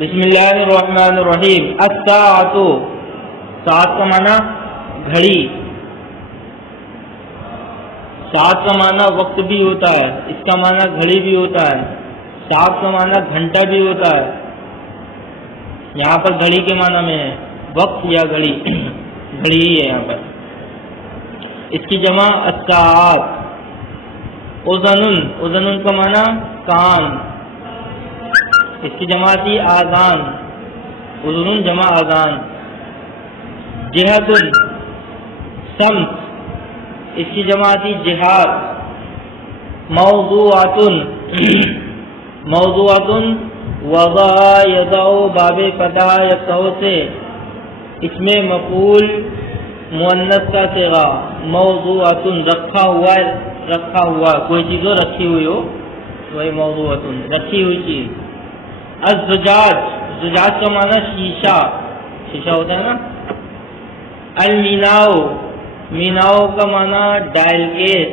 بسم اللہ الرحمن الرحیم۔ الساعۃ، ساعت کا معنی گھڑی، ساعت کا معنی وقت بھی ہوتا ہے، اس کا معنی گھڑی بھی ہوتا ہے، ساعت کا معنی گھنٹہ بھی ہوتا ہے۔ یہاں پر گھڑی کے معنی میں ہے وقت یا گھڑی، گھڑی ہی ہے یہاں پر۔ اس کی جمع الساعات۔ اذن، اذن کا معنی کان، اس کی جمع تھی آذان، اذن جمع آذان۔ جہت، سمت، اس کی جمع تھی جہاد۔ موضوعات، موضوعات وضع یضع باب فتح یفتح سے اس میں مفعول مؤنث کا صیغہ موضوعات، رکھا ہوا ہے، رکھا ہوا کوئی چیز ہو رکھی ہوئی ہو وہی موضوعات، رکھی ہوئی چیز۔ الزجاج، زجاج کا معنی شیشہ، شیشہ ہوتا ہے نا۔ المیناؤ، میناؤ کا معنی ڈائل کیس،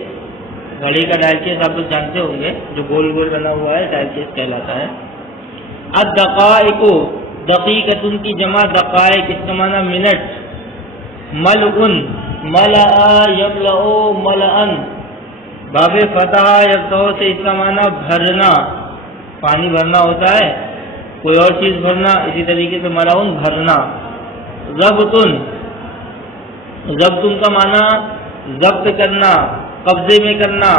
گھڑی کا ڈائل کیس آپ لوگ جانتے ہوں گے، جو گول گول بنا ہوا ہے ڈائل کیس کہلاتا ہے۔ الدقائق، دقیقۃ کی جمع دقائق، اس کا معنی منٹ۔ ملء، ملأ یملأ ملأ، باب فتح یفتح سے اس کا معنی بھرنا، پانی بھرنا ہوتا ہے، کوئی اور چیز بھرنا، اسی طریقے سے ملعون بھرنا۔ ضبطن، ضبطن کا معنی ضبط کرنا، قبضے میں کرنا،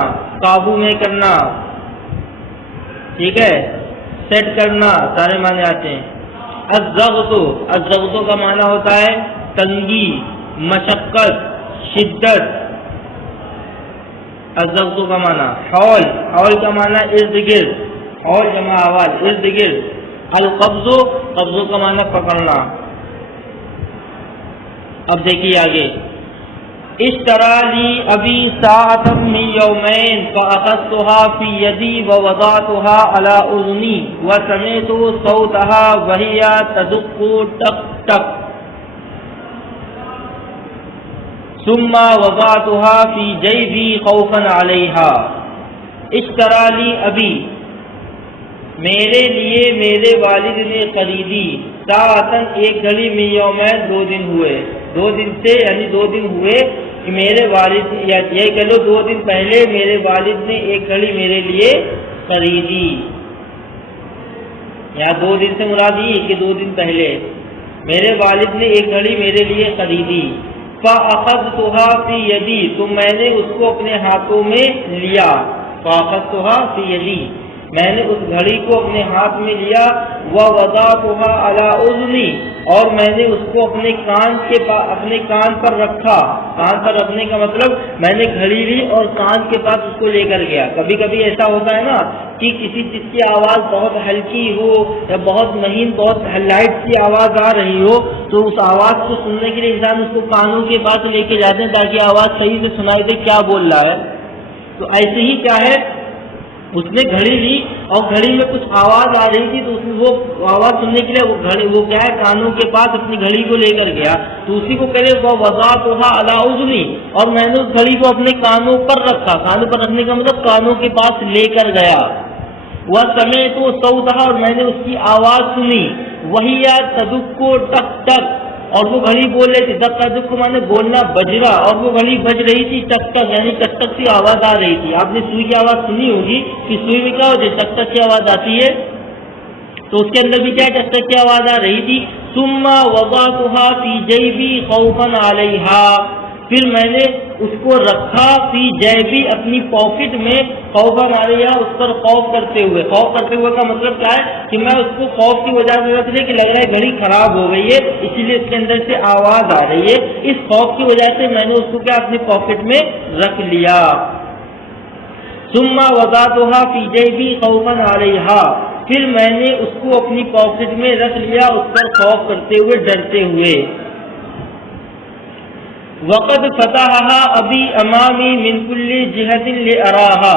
قابو میں کرنا، ٹھیک ہے، سیٹ کرنا، سارے معنی آتے ہیں۔ الضغط، الضغط کا معنی ہوتا ہے تنگی، مشقت، شدت، الضغط کا معنی۔ حول، حول کا معنی ارد گرد، حول جمع آواز ارد گرد۔ القبض، قبض کا معنی پکڑنا۔ اب دیکھیے آگے، اشترى لي ابي ساعة من يومين فاخذتها في يدي ووضعتها على اذني وسمعت صوتها وهي تدق ٹک ٹک ثم وضعتها في جيبي خوفا عليها۔ اشترى لي ابي، میرے لیے میرے والد نے خریدی، ساعتن ایک گھڑی، میں یومین 2 دن ہوئے، 2 دن سے یعنی 2 دن ہوئے کہ میرے والد، یا یہ کہہ لو 2 دن پہلے میرے والد نے ایک گھڑی میرے لیے خریدی۔ یا 2 دن سے مراد یہ کہ 2 دن پہلے میرے والد نے ایک گھڑی میرے لیے خریدی۔ فَأَخَذْتُهَا فِي يَدِي، تو میں نے اس کو اپنے ہاتھوں میں لیا۔ فَأَخَذْتُهَا فِي يَدِي، میں نے اس گھڑی کو اپنے ہاتھ میں لیا۔ وَوَضَعْتُهَا عَلَى أُذُنِي، اور میں نے اس کو اپنے کان پر رکھا۔ کان پر رکھنے کا مطلب میں نے گھڑی لی اور کان کے پاس اس کو لے کر گیا۔ کبھی کبھی ایسا ہوتا ہے نا کہ کسی چیز کی آواز بہت ہلکی ہو یا بہت مہین، بہت لائٹ سی آواز آ رہی ہو، تو اس آواز کو سننے کے لیے انسان اس کو کانوں کے پاس لے کے جاتے ہیں تاکہ آواز صحیح سے سنائی دے کیا بول رہا ہے۔ تو ایسے ہی کیا ہے، اس نے گھڑی لی اور گھڑی میں کچھ آواز آ رہی تھی، تو اس وہ آواز سننے کے لیے وہ کیا ہے کانوں کے پاس اپنی گھڑی کو لے کر گیا۔ تو اسی کو کہے وہ وضعتها علی اذنی، اور میں نے اس گھڑی کو اپنے کانوں پر رکھا۔ کانوں پر رکھنے کا مطلب کانوں کے پاس لے کر گیا۔ وسمعت صوتها، اور میں نے اس کی آواز سنی۔ وہی تدق ٹک ٹک، اور وہ گھڑی بول رہی تھی۔ دق دق مانے بولنا، بجنا، اور وہ گھڑی بج رہی تھی ٹک ٹک، یعنی ٹک ٹک سی آواز آ رہی تھی۔ آپ نے سوئی کی آواز سنی ہوگی کہ سوئی میں کیا ہوتی ہے، ٹک ٹک کی آواز آتی ہے، تو اس کے اندر بھی کیا ٹک ٹک کی آواز آ رہی تھی۔ ثم وضعتها في جيبي خوفا عليها، پھر میں نے اس کو رکھا فی جیبی، اپنی پاکٹ میں، خوفا علیہا، اس پر خوف کرتے ہوئے۔ خوف کرتے ہوئے کا مطلب کیا ہے کہ میں اس کو خوف کی وجہ سے رکھ لیا کہ لگ رہا ہے گھڑی خراب ہو گئی ہے، اسی لیے اس کے اندر سے آواز آ رہی ہے، اس خوف کی وجہ سے میں نے اس کو کیا اپنی پاکٹ میں رکھ لیا۔ ثم وضعتها فی جیبی خوفا علیہا، پھر میں نے اس کو اپنی پاکٹ میں رکھ لیا، اس پر خوف کرتے ہوئے، ڈرتے ہوئے۔ وقد فتحها ابی امامی من کل جہت لأراها،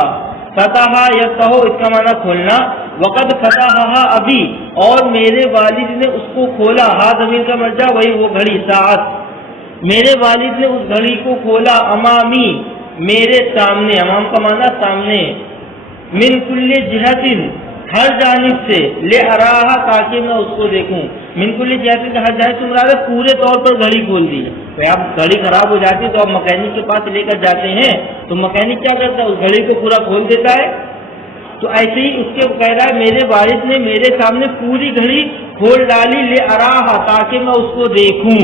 فتح یفتح اس کا معنی کھولنا۔ وقد فتحها ابی، اور میرے والد نے اس کو کھولا۔ ہا ضمیر کا مرجع وہی وہ گھڑی ساعت، میرے والد نے اس گھڑی کو کھولا۔ امامی، میرے سامنے، امام کا معنی سامنے۔ من کل جہت، ہر جانب سے، لے اراہا تاکہ میں اس کو دیکھوں، من کل جہت سے ہر جانب سے مراد ہے پورے طور پر گھڑی کھول دی. اب گھڑی خراب ہو جاتی ہے تو آپ مکینک کے پاس لے کر جاتے ہیں تو مکینک کیا کرتا ہے، اس گھڑی کو پورا کھول دیتا ہے. تو ایسے ہی اس کے کہہ رہا ہے میرے والد نے میرے سامنے پوری گھڑی کھول ڈالی، لے اراہا تاکہ میں اس کو دیکھوں.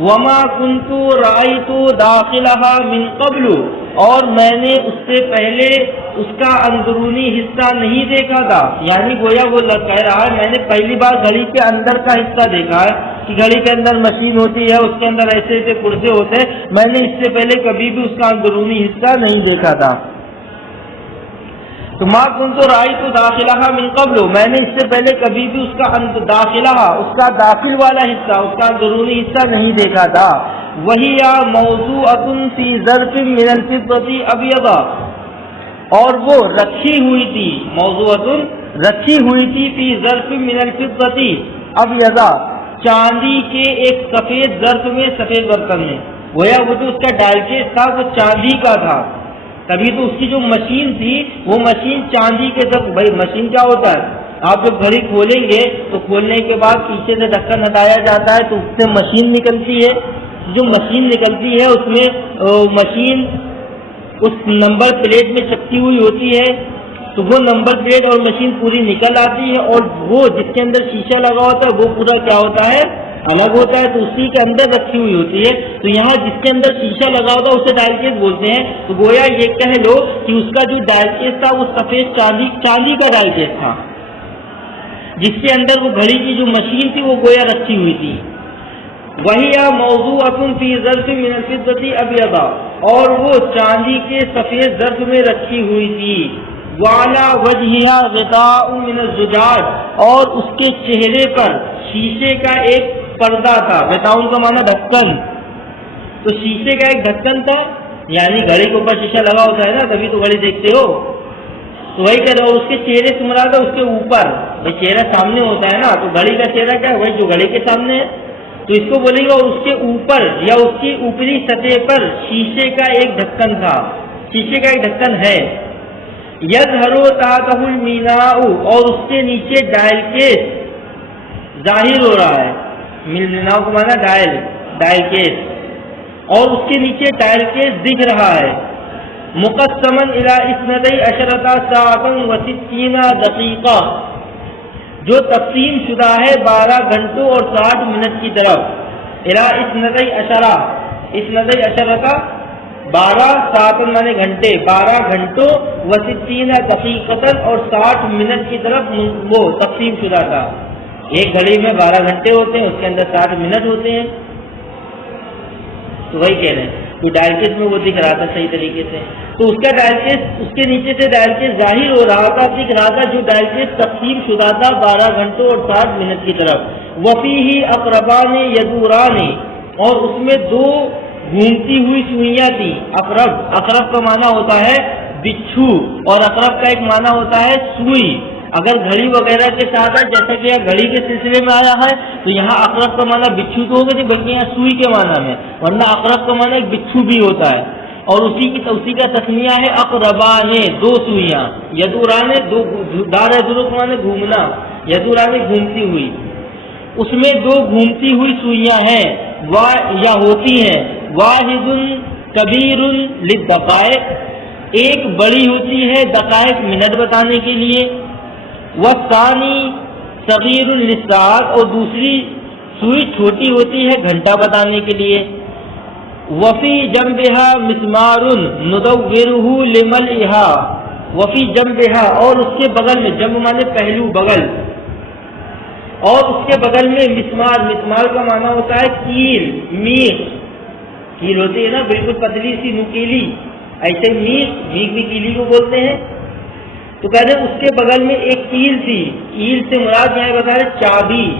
وما کنت رأیت داخلها من قبل، اور میں نے اس سے پہلے اس کا اندرونی حصہ نہیں دیکھا تھا. یعنی گویا وہ کہہ رہا ہے میں نے پہلی بار گھڑی کے اندر کا حصہ دیکھا ہے کہ گھڑی کے اندر مشین ہوتی ہے، اس کے اندر ایسے ایسے پرزے ہوتے ہیں، میں نے اس سے پہلے کبھی بھی اس کا اندرونی حصہ نہیں دیکھا تھا. تو ما کنت رأیت داخلها من قبل، میں نے اس سے پہلے کبھی بھی اس کا داخلہ، اس کا داخل والا حصہ، اس کا اندرونی حصہ نہیں دیکھا تھا. وہی موضوعۃ فی ظرف من الفضۃ ابیض، اور وہ رکھی ہوئی تھی، موضوعۃ رکھی ہوئی تھی، فی ظرف من الفضۃ ابیض، چاندی کے ایک سفید ظرف میں، سفید برتن میں. گویا وہ جو اس کا ڈالکیس تھا وہ چاندی کا تھا. تبھی تو اس کی جو مشین تھی وہ مشین چاندی کے ساتھ. بھائی مشین کیا ہوتا ہے، آپ جب گھڑی کھولیں گے تو کھولنے کے بعد پیچھے سے ڈھکن ہٹایا جاتا ہے تو اس سے مشین نکلتی ہے. جو مشین نکلتی ہے اس میں مشین اس نمبر پلیٹ میں چپکی ہوئی ہوتی ہے، تو وہ نمبر پلیٹ اور مشین پوری نکل آتی ہے، اور وہ جس کے اندر شیشہ لگا ہوتا ہے وہ پورا کیا ہوتا ہے، الگ ہوتا ہے. تو اسی کے اندر رکھی ہوئی ہوتی ہے. تو یہاں جس کے اندر شیشہ لگا ہوتا ہے اسے ڈائل بولتے ہیں. تو گویا یہ کہہ لو کہ اس کا جو ڈائل تھا وہ سفید چاندی کا ڈائل تھا، جس کے اندر وہ گھڑی کی جو مشین تھی وہ گویا رکھی ہوئی تھی. وہی موضوعۃ فی ظرف من الفضۃ ابیض، اور وہ چاندی کے سفید ظرف میں رکھی ہوئی تھی. وعلی وجہہا غطاء من الزجاج، اور اس کے چہرے پر شیشے کا ایک پردہ تھا. غطاء کا معنی ڈھکن، تو شیشے کا ایک ڈھکن تھا. یعنی گھڑی کے اوپر شیشہ لگا ہوتا ہے نا، تبھی تو گھڑی دیکھتے ہو. تو وہی کہہ رہا ہوں اس کے چہرے سے مراد ہے اس کے اوپر. بھائی چہرہ سامنے ہوتا ہے نا، تو گھڑی کا چہرہ کیا ہے، وہی جو گھڑی کے سامنے ہے. تو اس کو بولیں گے اور اس کے اوپر یا اس کی اوپری سطح پر شیشے کا ایک ڈھکن تھا، شیشے کا ایک ڈھکن ہے. یظہر تحتہ المینا، اور اس کے نیچے ڈائل کیس ظاہر ہو رہا ہے. مینا کو مانا ڈائل کیس، اور اس کے نیچے ڈائل کیس دکھ رہا ہے. مقسما الی 12 ساعۃ و 60 دقیقہ، جو تقسیم شدہ ہے 12 گھنٹوں اور 60 منٹ کی طرف. الی 12 کا 12 ساعت مانے گھنٹے، 12 گھنٹوں و 60 دقیقۃ اور 60 منٹ کی طرف وہ تقسیم شدہ تھا. ایک گھڑی میں 12 گھنٹے ہوتے ہیں، اس کے اندر 60 منٹ ہوتے ہیں. تو وہی کہہ رہے ہیں تو ڈائل میں وہ دکھ رہا تھا صحیح طریقے سے. تو اس کا ڈائل اس کے نیچے سے ڈائل ظاہر ہو رہا تھا، دکھ رہا تھا، جو ڈائل تقسیم شدہ تھا 12 گھنٹوں اور 60 منٹ کی طرف. وفیہ اقربان یدوران، اور اس میں 2 گھومتی ہوئی سوئیاں تھی. اقرب کا معنی ہوتا ہے بچھو، اور اقرب کا ایک معنی ہوتا ہے سوئی. اگر گھڑی وغیرہ کے ساتھ ہے، جیسا کہ گھڑی کے سلسلے میں آیا ہے، تو یہاں اقرب کا معنی بچھو تو ہوگا نہیں، بلکہ یہاں سوئی کے معنی میں، ورنہ اقرب کا معنی ایک بچھو بھی ہوتا ہے. اور اسی کا تسمیہ ہے اقربان، 2 سوئیاں. یدوران، 2 دار کا معنی گھومنا، یدوران گھومتی ہوئی. اس میں 2 گھومتی ہوئی سوئیاں ہیں یا ہوتی ہیں. واحد کبیر للدقائق، ایک بڑی ہوتی ہے دقائق منٹ بتانے کے لیے. والثانی صغیر للساعات، اور دوسری سوئی چھوٹی ہوتی ہے گھنٹہ بتانے کے لیے. وفی جنبہا مسمار ندورہ لملئہا، وفی جنبہا، اور اس کے بغل میں، جنب مانے پہلو، بغل، اور اس کے بغل میں مسمار کا معنی ہوتا ہے کیل، میخ. کیل ہوتی ہے نا بالکل پتلی سی نوکیلی، ایسے میخ بھی کیلی کو بولتے ہیں. تو کہتے ہیں اس کے بغل میں ایک کیل تھی. کیل سے مراد یہاں بتا رہے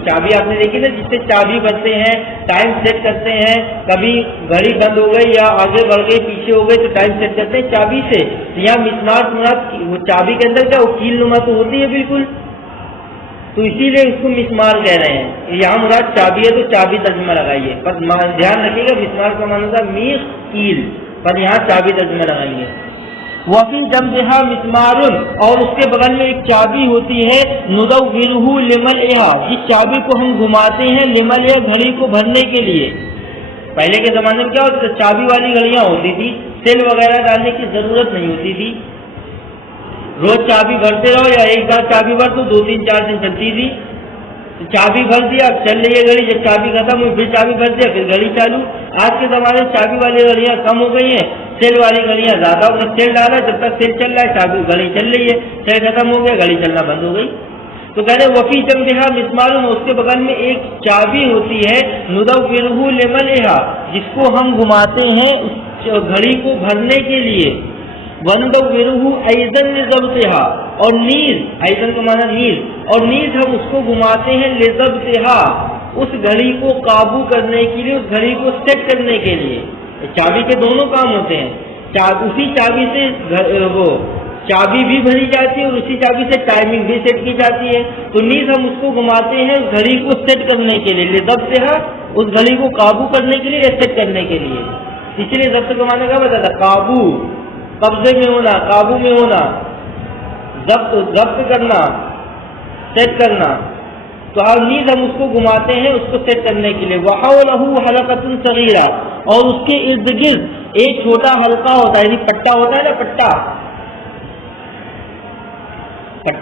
چابی آپ نے دیکھی نا، جس سے چابی بنتے ہیں، ٹائم سیٹ کرتے ہیں. کبھی گھڑی بند ہو گئی یا آگے بڑھ گئی، پیچھے ہو گئی تو ٹائم سیٹ کرتے ہیں چابی سے. تو یہاں مسمار مراد وہ چابی کے اندر کیا وہ کیل نما تو ہوتی ہے بالکل، تو اسی لیے اس کو مسمار کہہ رہے ہیں. یہاں مراد چابی ہے تو چابی ترجمہ لگائیے، پر دھیان رکھیے گا مسمار کا معنی تھا میخ کیل، پر یہاں چابی ترجمہ لگائیے. وفی جنبہا مسمار، اور اس کے بغل میں ایک چابی ہوتی ہے، ندورہ لملئہا، جس چابی کو ہم گھماتے ہیں لملئہا، گھڑی کو بھرنے کے لیے۔ پہلے کے زمانے میں کیا ہوتا تھا، چابی والی گھڑیاں ہوتی تھی، تیل وغیرہ ڈالنے کی ضرورت نہیں ہوتی تھی، روز چابی بھرتے رہو یا ایک بار چابی بھر تو 2-3-4 دن چلتی تھی۔ چابی بھر دیا، اب چل رہی ہے گھڑی، جب چابی ختم ہوئی پھر چابی بھر دیا، پھر گھڑی چالو۔ آج کے زمانے میں چابی والی گھڑیاں کم ہو گئی ہیں، تیل والی گھڑیاں زیادہ ہو گئی، تیل ڈالا جب تک تیل چل رہا ہے چابی گھڑی چل رہی ہے، تیل ختم ہو گیا گھڑی چلنا بند ہو گئی۔ تو کہہ رہے وفی جنبہا مسمار، اس کے بغل میں ایک چابی ہوتی ہے، ندورہ لملئہا، جس کو ہم گھماتے ہیں اس گھڑی کو بھرنے کے لیے، وندورہ ایضا لضبطہا، اور نیز، ایضا کا معنی نیز، اور نیز ہم اس کو گھماتے ہیں لضبطہا، اس گھڑی کو قابو کرنے کے لیے، اس گھڑی کو سیٹ کرنے کے لیے۔ چابی کے دونوں کام ہوتے ہیں، اسی چابی سے وہ چابی بھی بھری جاتی ہے اور اسی چابی سے ٹائمنگ بھی سیٹ کی جاتی ہے۔ تو نیز ہم اس کو گھماتے ہیں اس گھڑی کو سیٹ کرنے کے لیے، لضبطہا، اس گھڑی کو قابو کرنے کے لیے، سیٹ کرنے کے لیے۔ اسی لیے ضبط کا معنی کیا بتا تھا، قابو، قبضے میں ہونا، قابو میں ہونا، ضبط کرنا، سیٹ کرنا۔ تو ہر نیز ہم اس کو گھماتے ہیں اس کو سیٹ کرنے کے لیے۔ وحولہ حلقۃ صغیرہ، اور اس کے ارد گرد ایک چھوٹا حلقہ ہوتا ہے، یعنی پٹا ہوتا ہے نا، پٹا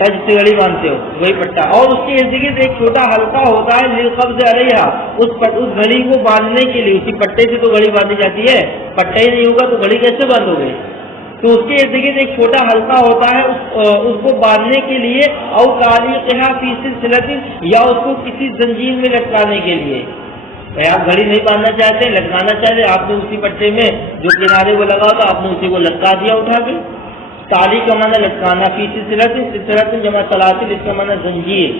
جس سے گھڑی باندھتے ہو وہی پٹا، اور اس کے ارد گرد ایک چھوٹا حلقہ ہوتا ہے للقبض علیہا، اس گھڑی کو باندھنے کے لیے۔ اسی پٹے سے تو گھڑی باندھی جاتی ہے، پٹا ہی نہیں ہوگا تو گھڑی کیسے بند ہو گئی؟ تو اس کے ارد گرد ایک چھوٹا حلقہ ہوتا ہے اس کو باندھنے کے لیے، او تعلیقہا فی سلسلۃ، یا اس کو کسی زنجیر میں لٹکانے کے لیے۔ آپ گھڑی نہیں باندھنا چاہتے، لٹکانا چاہتے، آپ نے اسی پٹے میں جو کنارے کو لگا تھا آپ نے اسی کو لٹکا دیا اٹھا کے۔ تعلیق کا معنی لٹکانا، فی سلسلۃ جمع سلاسل، اس کا معنی زنجیر۔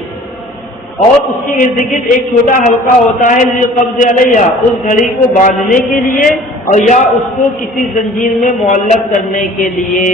اور اس کے ارد گرد ایک چھوٹا حلقہ ہوتا ہے للقبض علیہا، اس گھڑی کو باندھنے کے لیے، اور یا اس کو کسی زنجیر میں معلق کرنے کے لیے۔